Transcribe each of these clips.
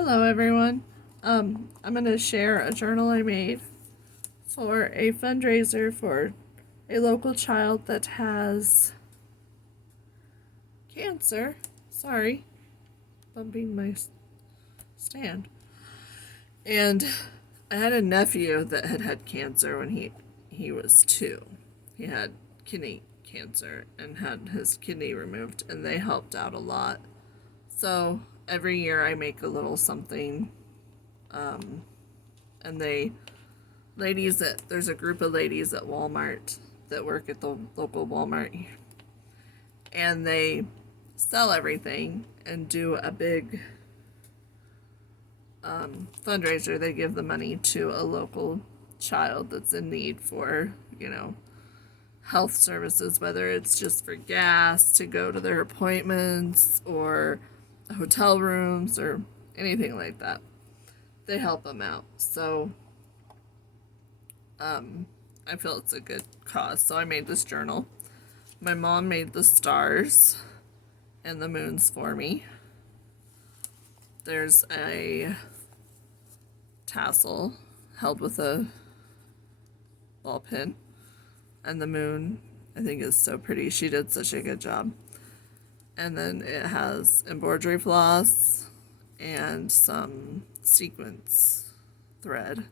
Hello, everyone. I'm going to share a journal I made for a fundraiser for a local child that has cancer. Sorry, bumping my stand. And I had a nephew that had cancer when he was 2. He had kidney cancer and had his kidney removed, and they helped out a lot. So every year I make a little something, and there's a group of ladies at Walmart that work at the local Walmart, and they sell everything and do a big fundraiser. They give the money to a local child that's in need for, health services, whether it's just for gas to go to their appointments or hotel rooms or anything like that. They help them out. So I feel it's a good cause. So I made this journal. My mom made the stars and the moons for me. There's a tassel held with a ball pin. And the moon, I think, is so pretty. She did such a good job. And then it has embroidery floss and some sequins thread.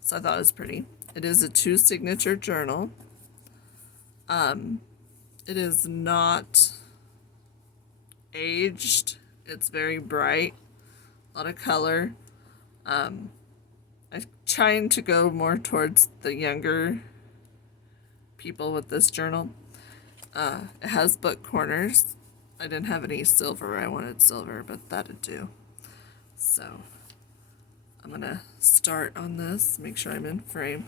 So I thought it was pretty. It is a 2 signature journal. It is not aged. It's very bright. A lot of color. I'm trying to go more towards the younger people with this journal. It has book corners. I didn't have any silver. I wanted silver, but that'd do. So I'm gonna start on this, make sure I'm in frame.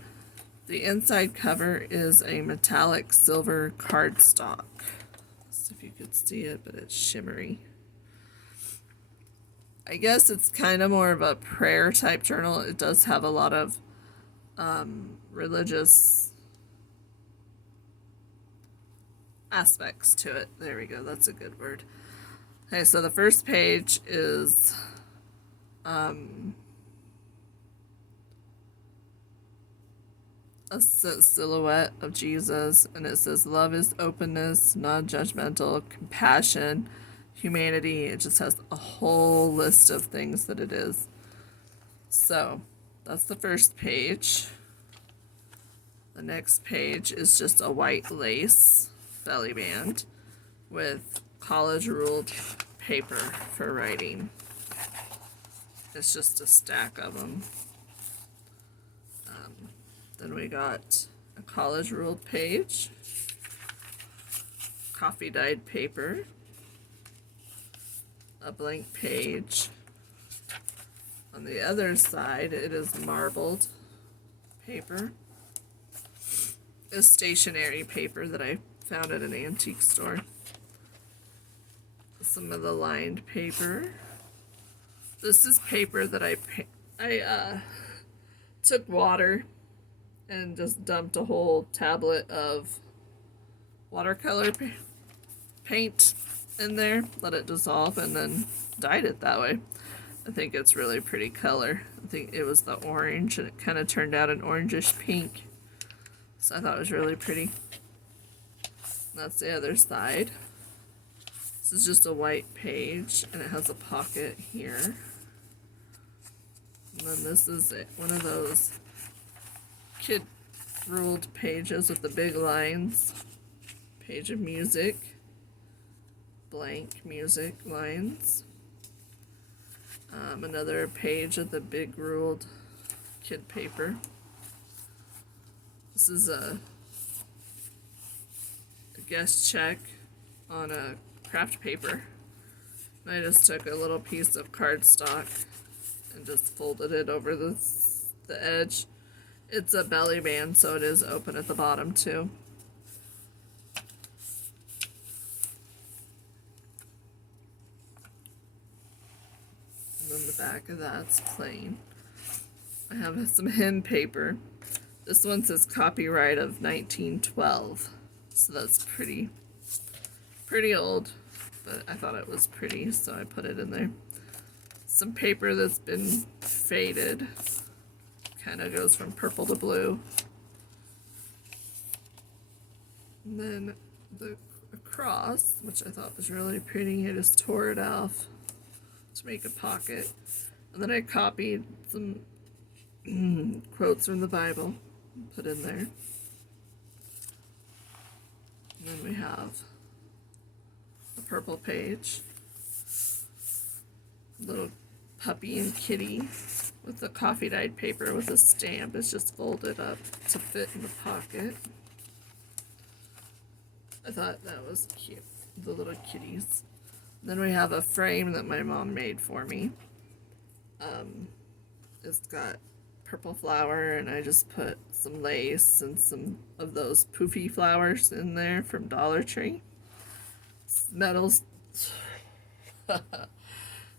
The inside cover is a metallic silver cardstock. See if you could see it, but it's shimmery. I guess it's kind of more of a prayer type journal. It does have a lot of religious aspects to it. There we go. That's a good word. Okay, so the first page is a silhouette of Jesus, and it says love is openness, non-judgmental, compassion, humanity. It just has a whole list of things that it is. So that's the first page. The next page is just a white lace belly band with college ruled paper for writing. It's just a stack of them. Then we got a college ruled page, coffee dyed paper, a blank page. On the other side, it is marbled paper, a stationery paper that I found at an antique store, some of the lined paper. This is paper that I took water and just dumped a whole tablet of watercolor paint in there, let it dissolve, and then dyed it that way. I think it's really pretty color. I think it was the orange, and it kind of turned out an orangish pink. So I thought it was really pretty. That's the other side. This is just a white page, and it has a pocket here. And then this is one of those kid ruled pages with the big lines. Page of music. Blank music lines. Another page of the big ruled kid paper. This is a guest check on a craft paper. And I just took a little piece of cardstock and just folded it over the edge. It's a belly band, so it is open at the bottom too. And then the back of that's plain. I have some hymn paper. This one says copyright of 1912. So that's pretty old, but I thought it was pretty, so I put it in there. some paper that's been faded. Kind of goes from purple to blue. And then the cross, which I thought was really pretty, I just tore it off to make a pocket. And then I copied some quotes from the Bible, put in there. And then we have a purple page, little puppy and kitty with the coffee dyed paper with a stamp. It's just folded up to fit in the pocket. I thought that was cute, the little kitties. Then we have a frame that my mom made for me. It's got purple flower, and I just put some lace and some of those poofy flowers in there from Dollar Tree. Metals.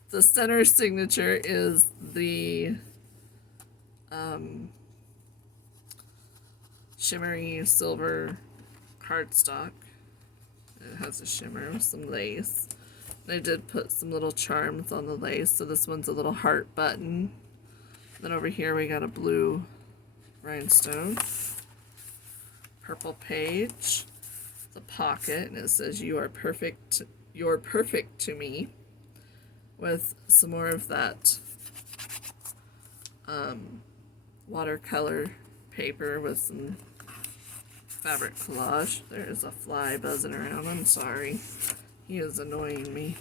The center signature is the shimmery silver cardstock. It has a shimmer with some lace. And I did put some little charms on the lace. So this one's a little heart button. Then over here we got a blue rhinestone. Purple page. The pocket, and it says "You are perfect. You're perfect to me." With some more of that watercolor paper with some fabric collage. There's a fly buzzing around. I'm sorry. He is annoying me.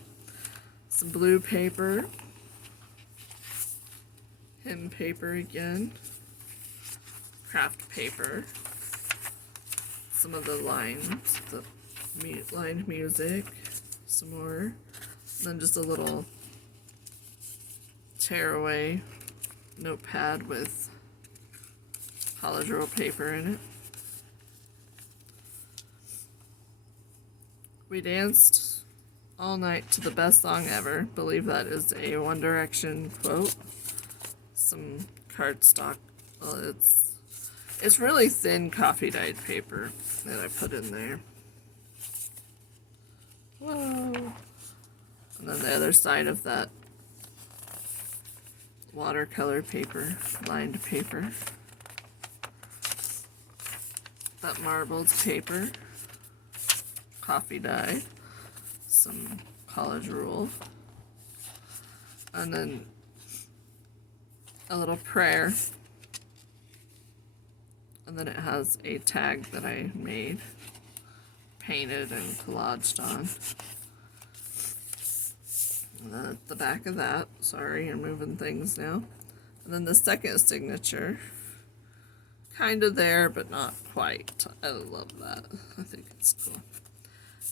Some blue paper. Hymn paper again. Craft paper. Some of the lines, the lined music. Some more. And then just a little tearaway notepad with college roll paper in it. We danced all night to the best song ever. Believe that is a One Direction quote. Some cardstock. Well, it's really thin coffee dyed paper that I put in there. Whoa. And then the other side of that watercolor paper, lined paper. That marbled paper, coffee dye, some college rule, and then a little prayer. And then it has a tag that I made, painted and collaged on. And then at the back of that, sorry, I'm moving things now. And then the second signature, kind of there, but not quite. I love that. I think it's cool.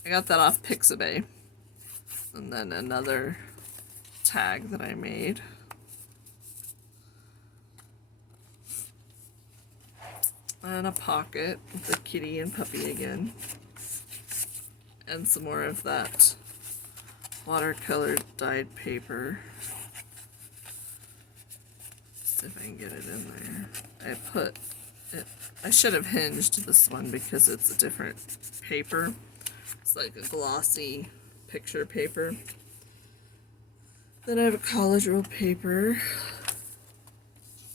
I got that off Pixabay. And then another tag that I made. And a pocket with the kitty and puppy again. And some more of that watercolor dyed paper. See if I can get it in there. I put it, I should have hinged this one because it's a different paper. It's like a glossy picture paper. Then I have a college roll paper.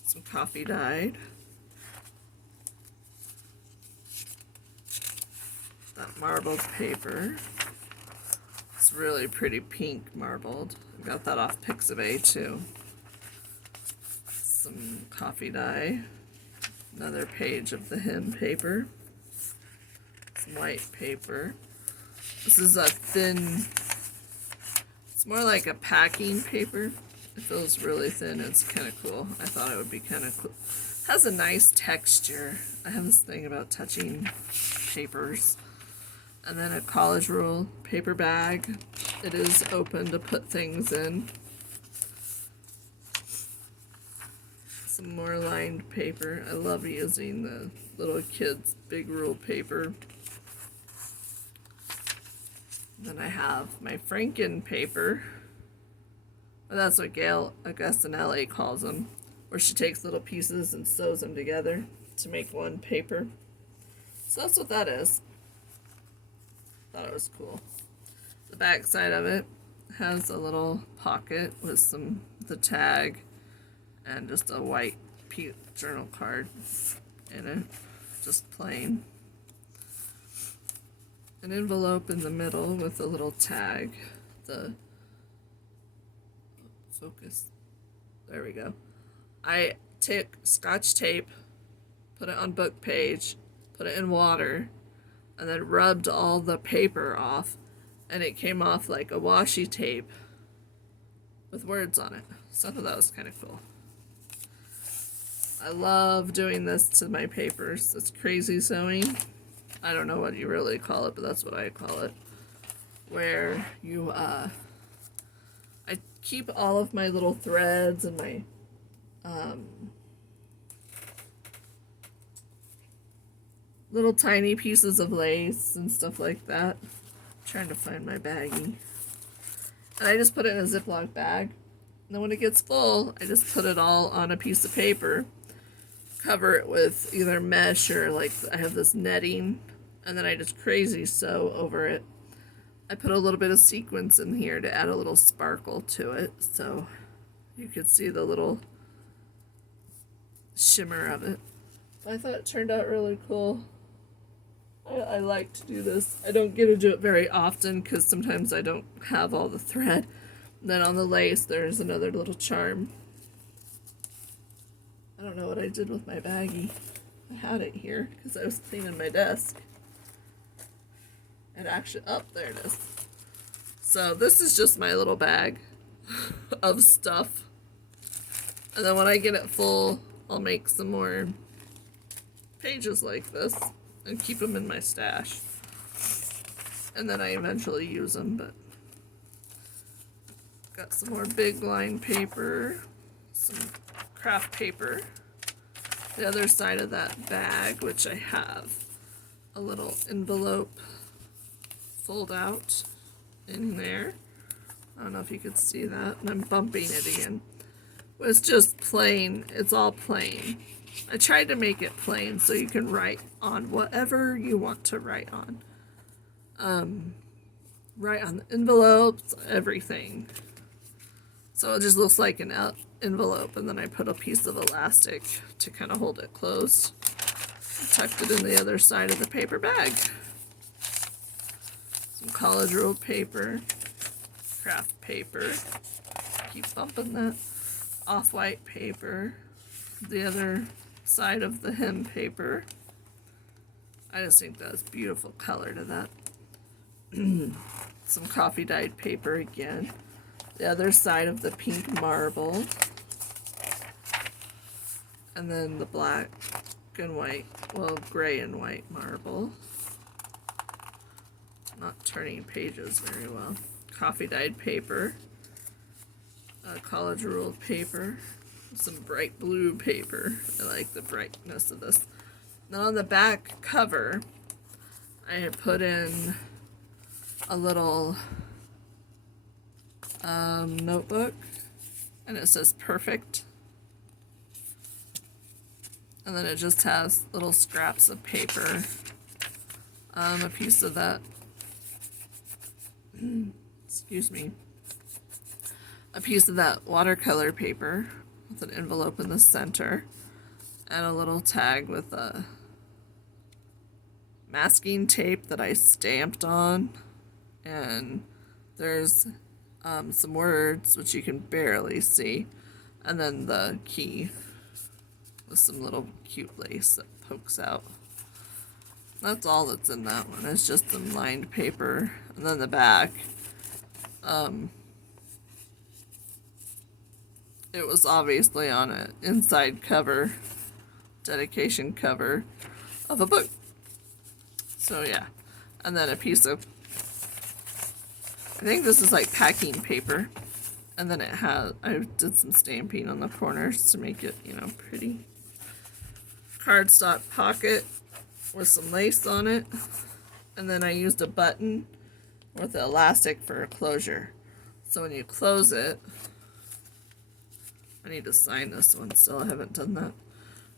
Some coffee dyed. That marbled paper. It's really pretty pink marbled. I got that off Pixabay too. Some coffee dye. Another page of the hymn paper. Some white paper. This is a thin, it's more like a packing paper. It feels really thin. It's kind of cool. I thought it would be kind of cool. It has a nice texture. I have this thing about touching papers. And then a college rule paper bag. It is open to put things in. Some more lined paper. I love using the little kids' big rule paper. Then I have my Franken paper. Well, that's what Gail Augustinelli calls them, where she takes little pieces and sews them together to make one paper. So that's what that is. Thought it was cool. The back side of it has a little pocket with the tag and just a white journal card in it, just plain. An envelope in the middle with a little tag. The focus. There we go. I took Scotch tape, put it on book page, put it in water, and then rubbed all the paper off, and it came off like a washi tape with words on it. So I thought that was kind of cool. I love doing this to my papers. It's crazy sewing. I don't know what you really call it, but that's what I call it. Where you, I keep all of my little threads and my, little tiny pieces of lace and stuff like that. I'm trying to find my baggie. And I just put it in a Ziploc bag. And then when it gets full, I just put it all on a piece of paper. Cover it with either mesh or like I have this netting, and then I just crazy sew over it. I put a little bit of sequins in here to add a little sparkle to it, so you could see the little shimmer of it. I thought it turned out really cool. I like to do this. I don't get to do it very often because sometimes I don't have all the thread. And then on the lace, there's another little charm. I don't know what I did with my baggie. I had it here because I was cleaning my desk. And actually, there it is. So this is just my little bag of stuff. And then when I get it full, I'll make some more pages like this and keep them in my stash. And then I eventually use them, but got some more big line paper, some craft paper. The other side of that bag, which I have a little envelope fold out in there. I don't know if you could see that, and I'm bumping it again. It's just plain, it's all plain. I tried to make it plain so you can write on whatever you want to write on. Write on the envelopes, everything. So it just looks like an envelope, and then I put a piece of elastic to kind of hold it closed. Tucked it in the other side of the paper bag. Some college ruled paper, craft paper. Keep bumping that. Off-white paper. The other side of the hem paper. I just think that's beautiful color to that. Some coffee dyed paper again. The other side of the pink marble. And then the black and white, well, gray and white marble. Not turning pages very well. Coffee dyed paper. College ruled paper. Some bright blue paper. I like the brightness of this. Then on the back cover, I had put in a little notebook, and it says perfect. And then it just has little scraps of paper, a piece of that, excuse me, a piece of that watercolor paper with an envelope in the center, and a little tag with a masking tape that I stamped on, and there's some words which you can barely see, and then the key with some little cute lace that pokes out. That's all that's in that one. It's just some lined paper, and then the back. It was obviously on an inside cover, dedication cover of a book. So yeah, and then a piece of, I think this is like packing paper, and then it has, I did some stamping on the corners to make it, you know, pretty. Cardstock pocket with some lace on it, and then I used a button with the elastic for a closure. So when you close it, I need to sign this one still, I haven't done that.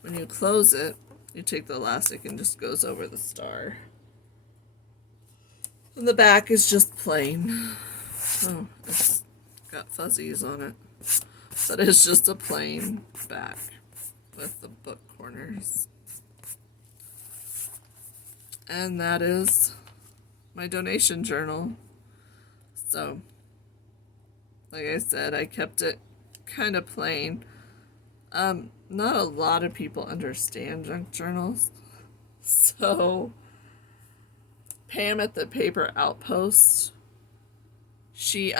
When you close it, you take the elastic and just goes over the star. And the back is just plain. Oh, it's got fuzzies on it. But it's just a plain back with the book corners. And that is my donation journal. So, like I said, I kept it kind of plain. Not a lot of people understand junk journals. So, Pam at the Paper Outpost, she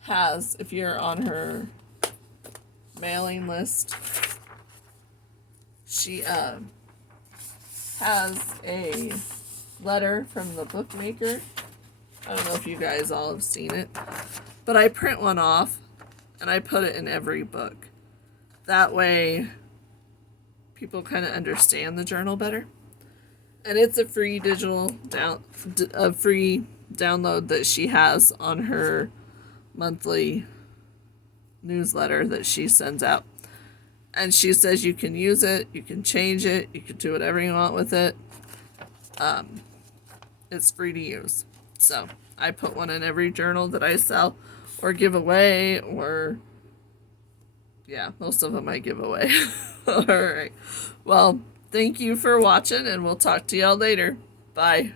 has, if you're on her mailing list, she has a letter from the bookmaker. I don't know if you guys all have seen it, but I print one off and I put it in every book. That way people kind of understand the journal better. And it's a free free download that she has on her monthly newsletter that she sends out. And she says you can use it, you can change it, you can do whatever you want with it. It's free to use. So I put one in every journal that I sell or give away, or yeah, most of them I give away. All right. Well, thank you for watching, and we'll talk to y'all later. Bye.